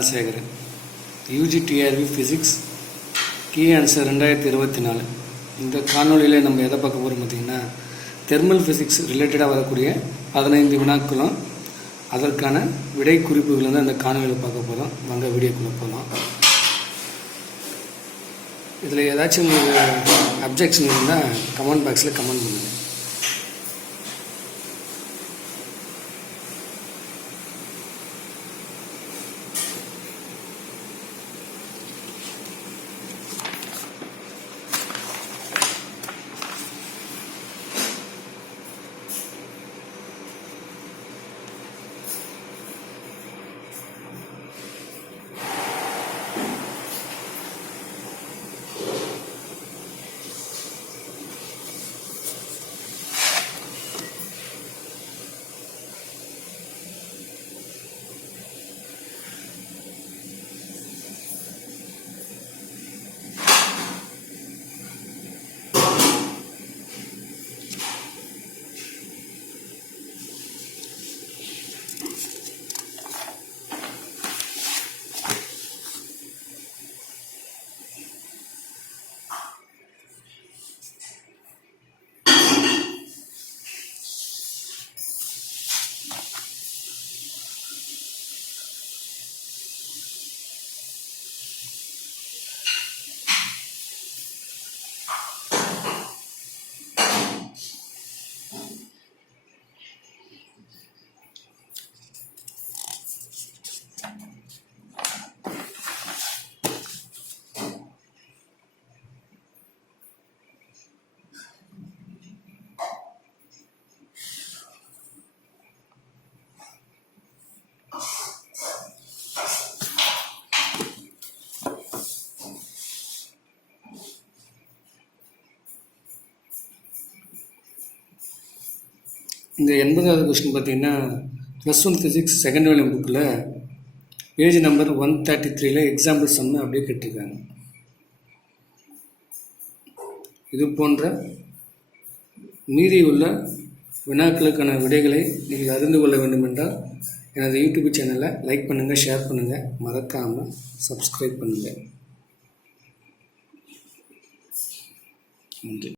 Dhanasekaran. UGTRV physics key answer 2024. இந்த காணொலியில் நம்ம எதை பார்க்க போகிறோம் பார்த்திங்கன்னா, தெர்மல் ஃபிசிக்ஸ் ரிலேட்டடாக வரக்கூடிய 15 வினாக்களும் அதற்கான விடை குறிப்புகள் வந்து அந்த காணொலியில் பார்க்க போகிறோம். வாங்க வீடியோக்குள்ளே போகலாம். இதில் ஏதாச்சும் உங்களுக்கு அப்ஜெக்ஷன் இருந்தால் கமெண்ட் பாக்ஸில் கமெண்ட் பண்ணுங்கள். இந்த 80வது கொஸ்டின் பார்த்தீங்கன்னா, +1 ஃபிசிக்ஸ் செகண்ட் வால்யூம் புக்கில் பேஜ் நம்பர் 133 எக்ஸாம்பிள் சம்மு அப்படியே கேட்டிருக்காங்க. இது போன்ற மீதி உள்ள வினாக்களுக்கான விடைகளை நீங்கள் அறிந்து கொள்ள வேண்டுமென்றால் எனது யூடியூப் சேனலை லைக் பண்ணுங்கள், ஷேர் பண்ணுங்கள், மறக்காமல் சப்ஸ்கிரைப் பண்ணுங்கள். நன்றி.